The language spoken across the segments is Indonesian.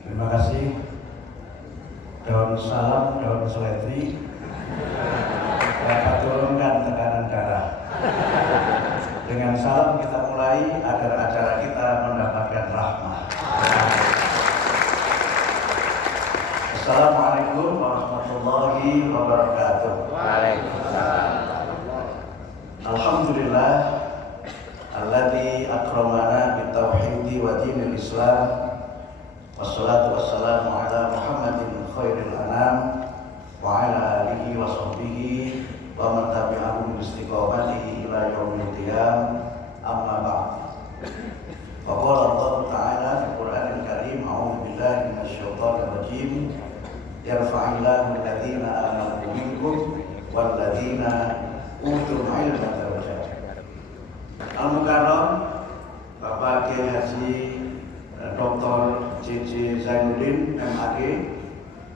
Terima kasih. Daun salam, daun seledri. Dapat turunkan tekanan darah. Dengan salam kita mulai agar acara kita mendapatkan rahmah. Assalamualaikum warahmatullahi wabarakatuh. Waalaikumsalam. Alhamdulillah alladzi akramana bitauhidi wa dinil Islam. Wassalatu wassalamu ala Muhammadin khairil anam wa ala alihi wa sahbihi wa man tabi'ahum bi istiqamatihi ila yaumil qiyam. Amma ba'd. Wa qala Allah ta'ala fil Qur'anil Karim, a'udzu billahi minasy syaithanir rajim. Yarfa'illahu alladziina aamanu minkum wal ladziina utul ilma darajat. Al-Mukarram Bapak Kiai Haji Dr. JJ Zainuddin MAG,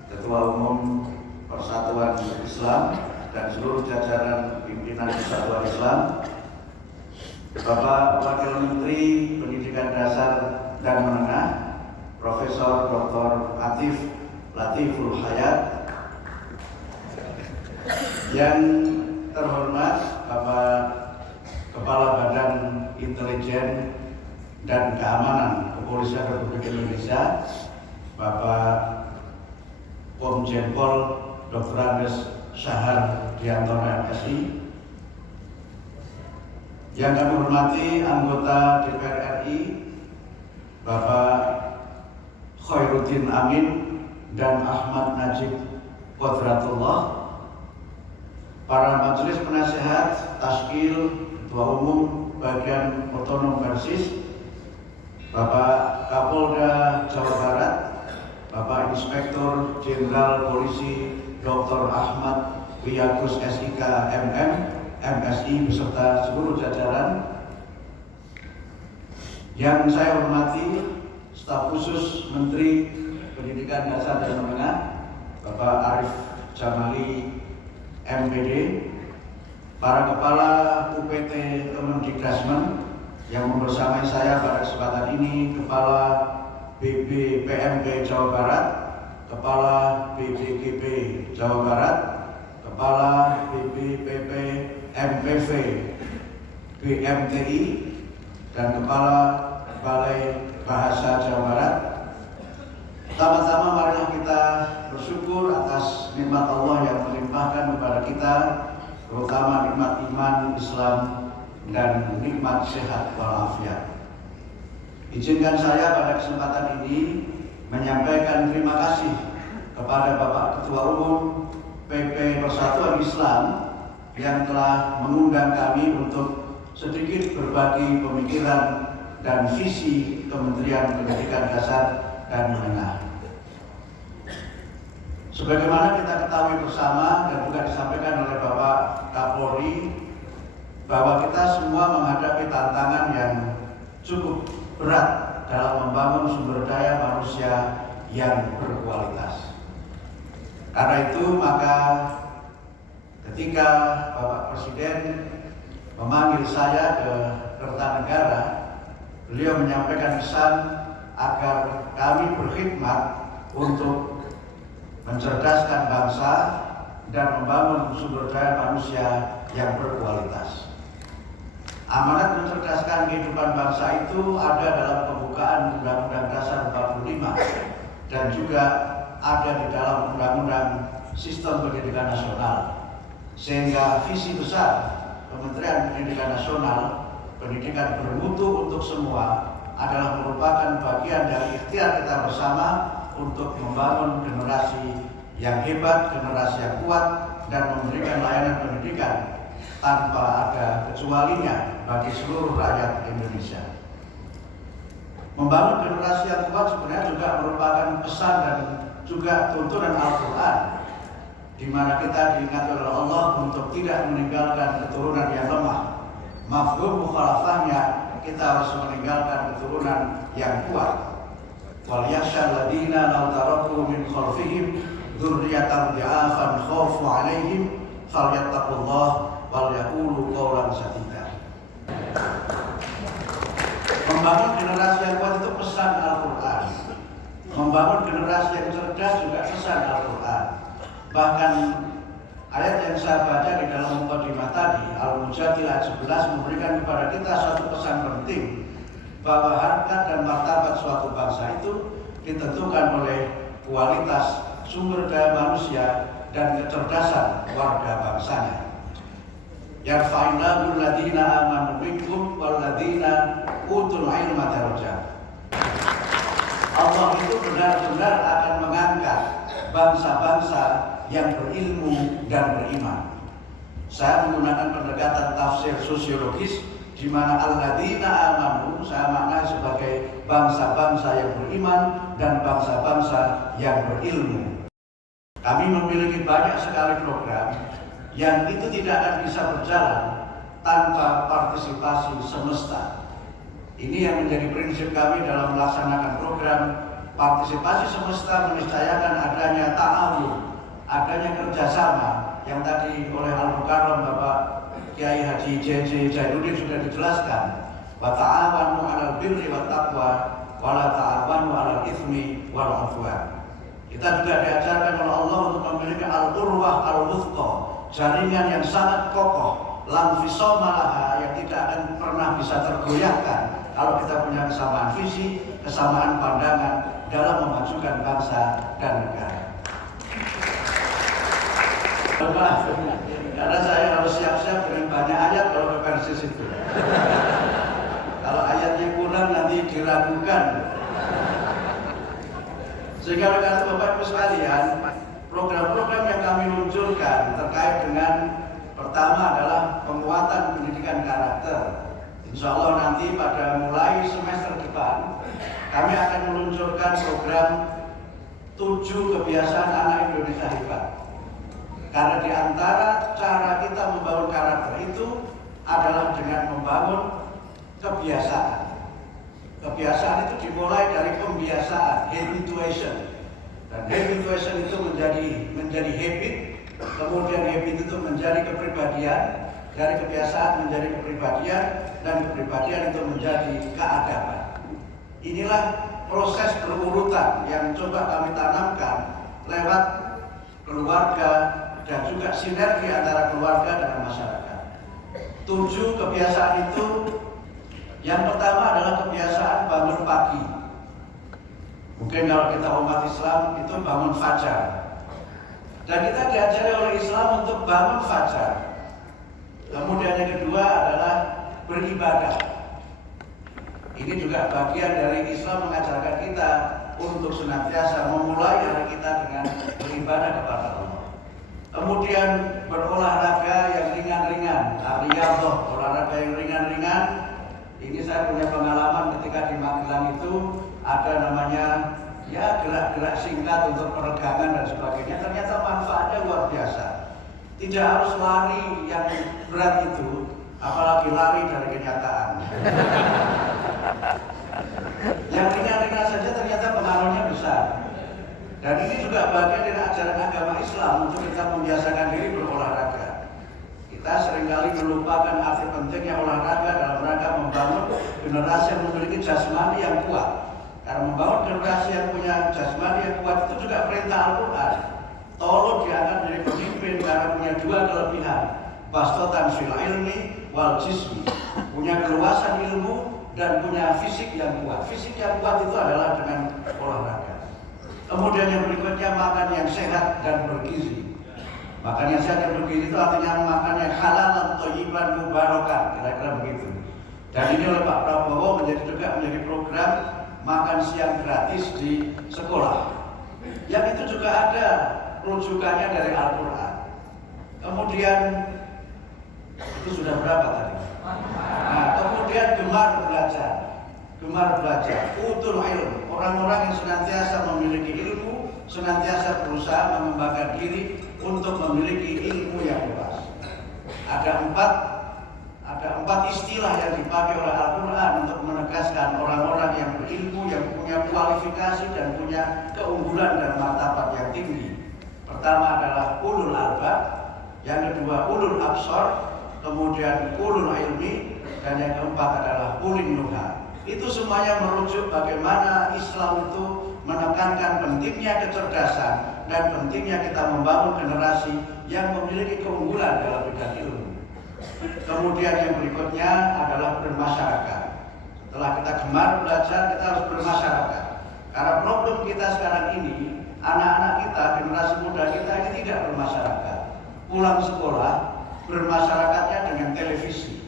Ketua Umum Persatuan Islam dan seluruh jajaran pimpinan Persatuan Islam, Bapak Wakil Menteri Pendidikan Dasar dan Menengah Profesor Dr. Atif Latiful Hayat, yang terhormat Bapak Kepala Badan Intelijen dan Keamanan Kepolisian Republik Indonesia, Bapak Komjen Pol Dr. Andes Syahar Diantono MSI, yang kami hormati anggota DPR RI Bapak Khairuddin Amin dan Ahmad Najib Qodratullah, para majelis penasihat, Taskil, Ketua Umum Bagian Otonom Persis, Bapak Kapolda Jawa Barat, Bapak Inspektur Jenderal Polisi Dr. Ahmad Wiyagus SIK MM, MSI beserta seluruh jajaran yang saya hormati, staf khusus Menteri Pendidikan Dasar dan Menengah Bapak Arif Jamali MPD, para kepala UPT Kemendikdasmen yang membersamai saya pada kesempatan ini, Kepala BB PMP Jawa Barat, Kepala BDGB Jawa Barat, Kepala BBPP MPV BMTI, dan Kepala Balai Bahasa Jawa Barat. Pertama-tama marilah kita bersyukur atas nikmat Allah yang melimpahkan kepada kita, terutama nikmat iman, Islam, dan nikmat sehat walafiat. Izinkan saya pada kesempatan ini menyampaikan terima kasih kepada Bapak Ketua Umum PP Persatuan Islam yang telah mengundang kami untuk sedikit berbagi pemikiran dan visi Kementerian Pendidikan Dasar dan Menengah. Sebagaimana kita ketahui bersama dan juga disampaikan oleh Bapak Kapolri, bahwa kita semua menghadapi tantangan yang cukup berat dalam membangun sumber daya manusia yang berkualitas. Karena itu maka ketika Bapak Presiden memanggil saya ke Kertanegara, beliau menyampaikan pesan agar kami berkhidmat untuk mencerdaskan bangsa dan membangun sumber daya manusia yang berkualitas. Amanat mencerdaskan kehidupan bangsa itu ada dalam pembukaan Undang-Undang Dasar 45 dan juga ada di dalam Undang-Undang Sistem Pendidikan Nasional, sehingga visi besar Kementerian Pendidikan Nasional, pendidikan bermutu untuk semua, adalah merupakan bagian dari ikhtiar kita bersama untuk membangun generasi yang hebat, generasi yang kuat, dan memberikan layanan pendidikan tanpa ada kecualinya bagi seluruh rakyat Indonesia. Membangun generasi yang kuat sebenarnya juga merupakan pesan dan juga tuntunan Al-Quran, di mana kita diingatkan oleh Allah untuk tidak meninggalkan keturunan yang lemah. Mafhum mukhalafahnya, kita harus meninggalkan keturunan yang kuat. Wal yakhshal ladina law taraku min khalfihim dzurriyyatan dhi'afan khaufu 'alaihim falyattaqullah wal yaqulu qawlan sadida. Membangun generasi yang kuat itu pesan Al-Quran. Membangun generasi yang cerdas juga pesan Al-Quran. Bahkan ayat yang saya baca di dalam mukadimah tadi, Al-Mujadilah 11, memberikan kepada kita suatu pesan penting bahwa harkat dan martabat suatu bangsa itu ditentukan oleh kualitas sumber daya manusia dan kecerdasan warga bangsanya. Yarfa'illahu alladziina aamanu minkum walladziina utul ilma darajat. Allah itu benar-benar akan mengangkat bangsa-bangsa yang berilmu dan beriman. Saya menggunakan pendekatan tafsir sosiologis di mana alladziina aamanu saya maknai sebagai bangsa-bangsa yang beriman dan bangsa-bangsa yang berilmu. Kami memiliki banyak sekali program yang itu tidak akan bisa berjalan tanpa partisipasi semesta. Ini yang menjadi prinsip kami dalam melaksanakan program. Partisipasi semesta meniscayakan adanya ta'awun, adanya kerjasama yang tadi oleh Al-Mukarram Bapak Kiai Haji J.J. Jainuddin sudah dijelaskan. Wa ta'awanu 'alal birri wat taqwa wa la ta'awanu 'alal itsmi wal 'udwan. Kita juga diajarkan oleh Allah untuk memiliki al-urwah al-wuthqa, jaringan yang sangat kokoh, lam fisoma laha, yang tidak akan pernah bisa tergoyahkan kalau kita punya kesamaan visi, kesamaan pandangan dalam memajukan bangsa dan negara. Karena saya harus siap-siap dengan banyak ayat kalau ke versi itu. Kalau ayatnya kurang nanti diragukan. Sehingga rekan Bapak Ibu sekalian, program-program yang kami luncurkan terkait dengan pertama adalah penguatan pendidikan karakter. Insya Allah nanti pada mulai semester depan kami akan meluncurkan program 7 kebiasaan anak Indonesia hebat. Karena di antara cara kita membangun karakter itu adalah dengan membangun kebiasaan. Kebiasaan itu dimulai dari pembiasaan, habituation. Dan habituation itu menjadi habit, kemudian habit itu menjadi kepribadian, dari kebiasaan menjadi kepribadian, dan kepribadian itu menjadi keadaban. Inilah proses berurutan yang coba kami tanamkan lewat keluarga dan juga sinergi antara keluarga dan masyarakat. 7 kebiasaan itu, yang pertama adalah kebiasaan bangun pagi. Mungkin kalau kita umat Islam itu bangun fajar. Dan kita diajari oleh Islam untuk bangun fajar. Kemudian yang kedua adalah beribadah. Ini juga bagian dari Islam mengajarkan kita untuk senantiasa memulai hari kita dengan beribadah kepada Allah. Kemudian berolahraga yang ringan-ringan, riyadhah, olahraga yang ringan-ringan. Ini saya punya pengalaman ketika di Magelang itu ada namanya ya gerak-gerak singkat untuk peregangan dan sebagainya. Ternyata manfaatnya luar biasa. Tidak harus lari yang berat itu, apalagi lari dari kenyataan. Yang ringan-ringan saja ternyata pengaruhnya besar. Dan ini juga bagian dari ajaran agama Islam untuk kita membiasakan diri berolahraga. Kita seringkali melupakan arti pentingnya olahraga dalam rangka membangun generasi yang memiliki jasmani yang kuat. Karena membangun generasi yang punya jasmani yang kuat itu juga perintah Al-Quran. Tolong diangkat menjadi pemimpin karena punya 2 kelebihan. Bastotan fil ilmi wal jismi. Punya keluasan ilmu dan punya fisik yang kuat. Fisik yang kuat itu adalah dengan olahraga. Kemudian yang berikutnya makan yang sehat dan bergizi. Makan yang sehat dan bergizi itu artinya makan yang halal, thayyiban, mubarakan, kira-kira begitu. Dan ini oleh Pak Prabowo menjadi program makan siang gratis di sekolah. Yang itu juga ada rujukannya dari Al-Quran. Kemudian itu sudah berapa tadi? Nah, kemudian gemar belajar. Utul ilm, orang-orang yang senantiasa memiliki ilmu, senantiasa berusaha mengembangkan diri untuk memiliki ilmu yang luas. Ada empat istilah yang dipakai oleh Al-Quran untuk menegaskan orang-orang yang berilmu, yang punya kualifikasi dan punya keunggulan dan martabat yang tinggi. Pertama adalah ulul albab, yang kedua ulul absar, kemudian ulul ilmi, dan yang keempat adalah ulin nuha. Itu semuanya merujuk bagaimana Islam itu menekankan pentingnya kecerdasan dan pentingnya kita membangun generasi yang memiliki keunggulan dalam bidang ilmu. Kemudian yang berikutnya adalah bermasyarakat. Setelah kita gemar belajar, kita harus bermasyarakat. Karena problem kita sekarang ini, anak-anak kita, generasi muda kita ini tidak bermasyarakat. Pulang sekolah, bermasyarakatnya dengan televisi,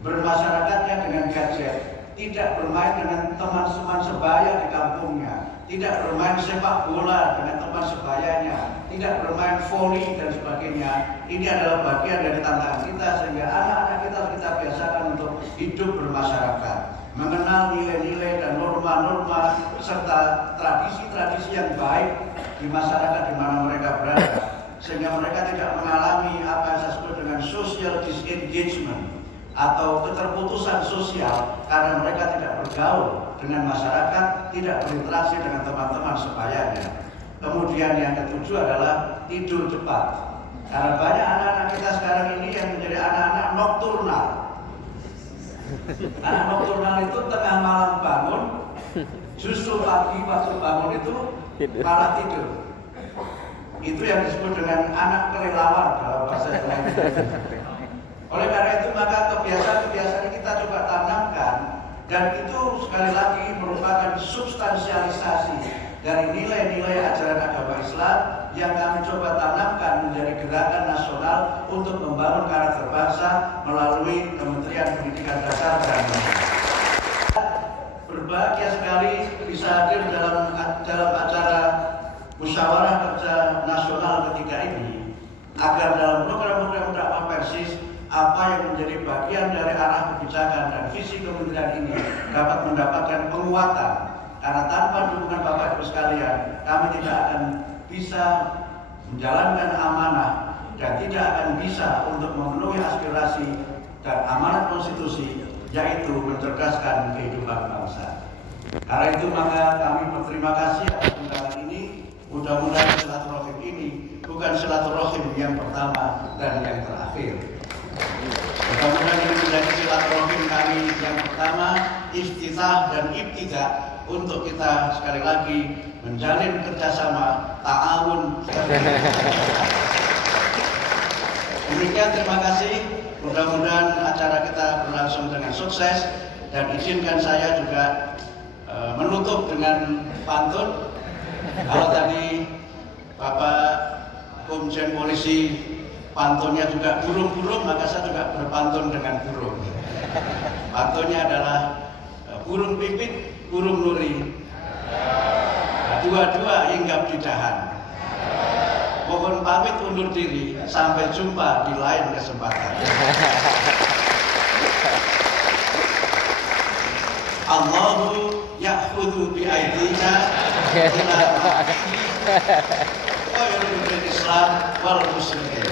bermasyarakatnya dengan gadget, tidak bermain dengan teman-teman sebaya di kampungnya, tidak bermain sepak bola dengan teman sebayanya, tidak bermain voli dan sebagainya. Ini adalah bagian dari tantangan kita, sehingga anak-anak kita biasakan untuk hidup bermasyarakat, mengenal nilai-nilai dan norma-norma serta tradisi-tradisi yang baik di masyarakat di mana mereka berada, sehingga mereka tidak mengalami apa yang saya sebut dengan social disengagement atau keterputusan sosial karena mereka tidak bergaul dengan masyarakat, tidak berinteraksi dengan teman-teman sebayanya. Kemudian yang ketujuh adalah tidur cepat. Karena banyak anak-anak kita sekarang ini yang menjadi anak-anak nokturnal. Anak nokturnal itu tengah malam bangun, justru pagi waktu bangun itu malah tidur. Itu yang disebut dengan anak kelelawar dalam bahasa Indonesia. Oleh karena itu maka kebiasaan-kebiasaan kita coba tanamkan, dan itu sekali lagi merupakan substansialisasi dari nilai-nilai ajaran agama Islam yang kami coba tanamkan menjadi gerakan nasional untuk membangun karakter bangsa melalui Kementerian Pendidikan Dasar dan Menengah. Berbahagia sekali bisa hadir dalam acara musyawarah kerja nasional ketiga ini, agar dalam program-program dakwah Persis apa yang menjadi bagian dari arah kebijakan dan visi kementerian ini dapat mendapatkan penguatan. Karena tanpa dukungan Bapak Ibu sekalian, kami tidak akan bisa menjalankan amanah dan tidak akan bisa untuk memenuhi aspirasi dan amanat konstitusi, yaitu mencerdaskan kehidupan bangsa. Karena itu maka kami berterima kasih atas undangan ini. Mudah-mudahan silaturahim ini bukan silaturahim yang pertama dan yang terakhir. Mudah-mudahan ini menjadi silaturahim kami yang pertama, iftitah dan ibtidah, untuk kita sekali lagi menjalin kerjasama, ta'awun. Demikian, terima kasih. Mudah-mudahan acara kita berlangsung dengan sukses, dan izinkan saya juga menutup dengan pantun. Kalau tadi Bapak Komjen Polisi pantunnya juga burung-burung, maka saya juga berpantun dengan burung. Pantunnya adalah burung pipit, burung nuri, dua-dua hinggap di dahan. Mohon pamit undur diri, sampai jumpa di lain kesempatan. Allahu ya'khudhu bi'aidina ila ma'akhiri wa yurubbil Islam wal muslimin.